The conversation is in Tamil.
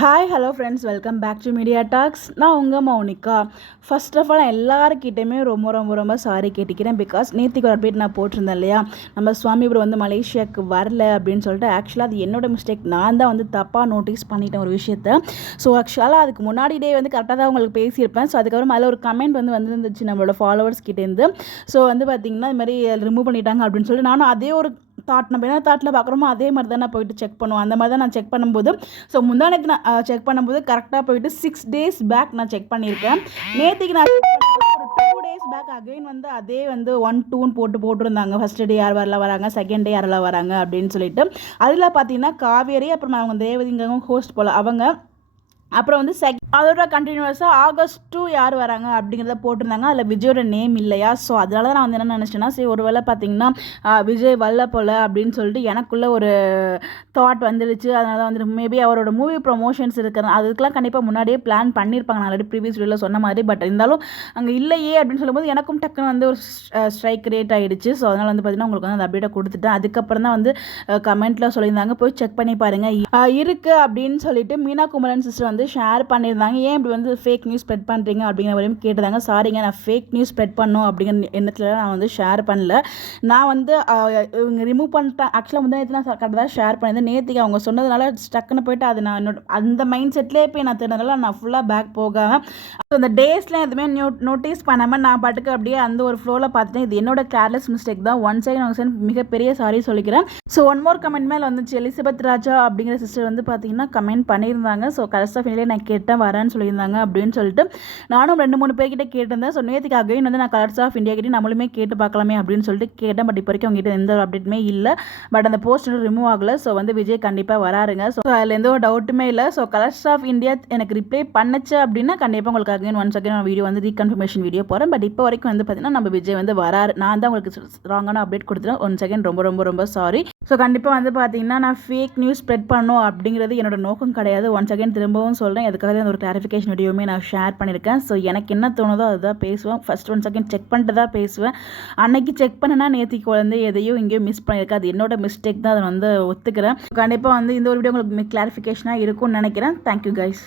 Hi hello friends, welcome back to Media Talks. நான் உங்கள் மௌனிகா. ஃபர்ஸ்ட் ஆஃப் ஆல் நான் எல்லாருக்கிட்டையுமே ரொம்ப ரொம்ப ரொம்ப சாரி கேட்டுக்கிறேன். பிகாஸ் நேற்றுக்கு ஒரு அப்டேட் நான் போட்டிருந்தேன் இல்லையா, நம்ம சுவாமி ப்ரோ வந்து மலேசியாவுக்கு வரல அப்படின்னு சொல்லிட்டு. ஆக்சுவலாக அது என்னோட மிஸ்டேக். நான் தான் வந்து தப்பாக நோட்டீஸ் பண்ணிட்டேன் ஒரு விஷயத்த. ஸோ ஆக்சுவலாக அதுக்கு முன்னாடி டே வந்து கரெக்டாக தான் உங்களுக்கு பேசியிருப்பேன். ஸோ அதுக்கப்புறம் அதில் ஒரு கமெண்ட் வந்துருந்துச்சு நம்மளோட ஃபாலோவர்ஸ் கிட்டேருந்து. ஸோ வந்து பார்த்திங்கன்னா இது மாதிரி ரிமூவ் பண்ணிட்டாங்க அப்படின்னு சொல்லிட்டு நானும் அதே ஒரு நம்ம என்ன தாட்டில் பார்க்குறோமோ அதே மாதிரி தான் நான் போயிட்டு செக் பண்ணுவோம். அந்த மாதிரி தான் நான் செக் பண்ணும்போது, ஸோ முந்தானேத்து நான் செக் பண்ணும்போது கரெக்டாக போயிட்டு 6 days பேக் நான் செக் பண்ணியிருக்கேன். நேற்றுக்கு நான் செக் பண்ணும்போது ஒரு 2 days பேக் அகைன் வந்து அதே வந்து 1 2ன்னு போட்டிருந்தாங்க. ஃபஸ்ட்டு டே யார் வரலாம் வராங்க, செகண்ட் டே யாரெல்லாம் வராங்க அப்படின்னு சொல்லிட்டு. அதில் பார்த்தீங்கன்னா காவேரி, அப்புறம் அவங்க தேவதிங்கவும் ஹோஸ்ட் போல் அவங்க, அப்புறம் வந்து அதோட கண்டினியூஸாக August 2 யார் வராங்க அப்படிங்கிறத போட்டிருந்தாங்க. அதில் விஜயோட நேம் இல்லையா. ஸோ அதனால தான் நான் வந்து என்ன நினச்சேன்னா, சரி ஒரு வேளை பார்த்தீங்கன்னா விஜய் வரல போல் அப்படின்னு சொல்லிட்டு எனக்குள்ளே ஒரு தாட் வந்துடுச்சு. அதனால தான் வந்து மேபி அவரோட மூவி ப்ரொமோஷன்ஸ் இருக்கிற அதுக்கெலாம் கண்டிப்பாக முன்னாடியே பிளான் பண்ணியிருப்பாங்க. நான் ஆல்ரெடி ப்ரீவியஸ் வீடியோவில் சொன்ன மாதிரி. பட் இருந்தாலும் அங்கே இல்லையே அப்படின்னு சொல்லும்போது எனக்கும் டக்குன்னு வந்து ஒரு ஸ்ட்ரைக் ரேட் ஆகிடுச்சு. ஸோ அதனால் வந்து பார்த்தீங்கன்னா உங்களுக்கு வந்து அந்த அப்டேட்டை கொடுத்துட்டேன். அதுக்கப்புறம் தான் வந்து கமெண்ட்டில் சொல்லியிருந்தாங்க, போய் செக் பண்ணி பாருங்கள் இருக்குது அப்படின்னு சொல்லிட்டு. மீனா குமரன் சிஸ்டர் வந்து ஷேர் பண்ணியிருந்தாங்க. ஏன் இப்படி வந்து ஃபேக் நியூஸ் ஸ்ப்ரெட் பண்ணுறீங்க அப்படிங்கிற வரையும் கேட்டதாங்க. சாரிங்க, நான் ஃபேக் நியூஸ் ஸ்ப்ரெட் பண்ணோம் அப்படிங்கிற எண்ணத்தில் நான் வந்து ஷேர் பண்ணல. நான் வந்து இவங்க ரிமூவ் பண்ணிட்டேன். ஆக்சுவலாக வந்து நேற்று நான் கரெக்டாக தான் ஷேர் பண்ணியிருந்தேன். நேற்றுக்கு அவங்க சொன்னதுனால ஸ்டக்குன்னு போயிட்டு அது நான் என்னோட அந்த மைண்ட் செட்லேயே போய் நான் தேடினதால நான் ஃபுல்லாக பேக் போகாமல் அந்த டேஸ்லாம் எதுவுமே நோட்டீஸ் பண்ணாமல் நான் பாட்டுக்கு அப்படியே அந்த ஒரு ஃப்ளோவில் பார்த்துட்டேன். இது என்னோட கேர்லெஸ் மிஸ்டேக் தான். ஒன் சைடு மிகப்பெரிய சாரி சொல்லிக்கிறேன். ஸோ ஒன் மோர் கமெண்ட் மேலே வந்துச்சு. எலிசபெத் ராஜா அப்படிங்கிற சிஸ்டர் வந்து பார்த்தீங்கன்னா கமெண்ட் பண்ணியிருந்தாங்க. ஸோ கலர்ஸ் ஆஃப் இந்தியாவிலே நான் கேட்டேன் வரேன்னு சொல்லியிருந்தாங்க அப்படின்னு சொல்லிட்டு. நானும் 2-3 பேர்கிட்ட கேட்டிருந்தேன். ஸோ நேற்றுக்கு அகைன் வந்து நான் கலர்ஸ் ஆஃப் இந்தியா கிட்டே நம்மளுமே கேட்டு பார்க்கலாமே அப்படின்னு சொல்லிட்டு கேட்டேன். பட் இப்போ வரைக்கும் அவங்ககிட்ட எந்த ஒரு அப்டேட்டுமே இல்லை. பட் அந்த போஸ்ட் ரிமூவ் ஆகலை. ஸோ வந்து விஜய் கண்டிப்பாக வராருங்க. ஸோ அதில் எந்த ஒரு டவுட்டுமே இல்லை. ஸோ கலர்ஸ் ஆஃப் இந்தியா எனக்கு ரிப்ளை பண்ணுச்சு அப்படின்னா கண்டிப்பாக உங்களுக்கு அகைன் ஒன்ஸ் அகைன் நான் வீடியோ வந்து ரீகன்ஃபர்மேஷன் வீடியோ போகிறேன். பட் இப்போ வரைக்கும் வந்து பார்த்தீங்கன்னா நம்ம விஜய் வந்து வராரு. நான் தான் உங்களுக்கு ராங்கான அப்டேட் கொடுத்துட்டேன். ஒன்ஸ் அகைன் ரொம்ப ரொம்ப ரொம்ப சாரி. ஸோ கண்டிப்பாக வந்து பார்த்தீங்கன்னா நான் ஃபேக் நியூஸ் ஸ்ப்ரெட் பண்ணணும் அப்படிங்கிறது என்னோட நோக்கம் கிடையாது. ஒன்ஸ் அகைன் திரும்பவும் சொல்கிறேன். அதுக்காக தான் ஒரு கிளாரிஃபிகேஷன் வீடியோவுமே நான் ஷேர் பண்ணியிருக்கேன். ஸோ எனக்கு என்ன தோணுதோ அதுதான் பேசுவேன். ஃபஸ்ட் ஒன்ஸ் அகைன் செக் பண்ணிட்டு தான் பேசுவேன். அன்னைக்கு செக் பண்ணனா நேற்றுக்கு வந்து எதையும் இங்கேயும் மிஸ் பண்ணியிருக்கேன். அது என்னோட மிஸ்டேக் தான், அதை வந்து ஒத்துக்கிறேன். கண்டிப்பாக வந்து இந்த ஒரு வீடியோ உங்களுக்கு கிளாரிஃபிகேஷனாக இருக்கும்னு நினைக்கிறேன். Thank you guys.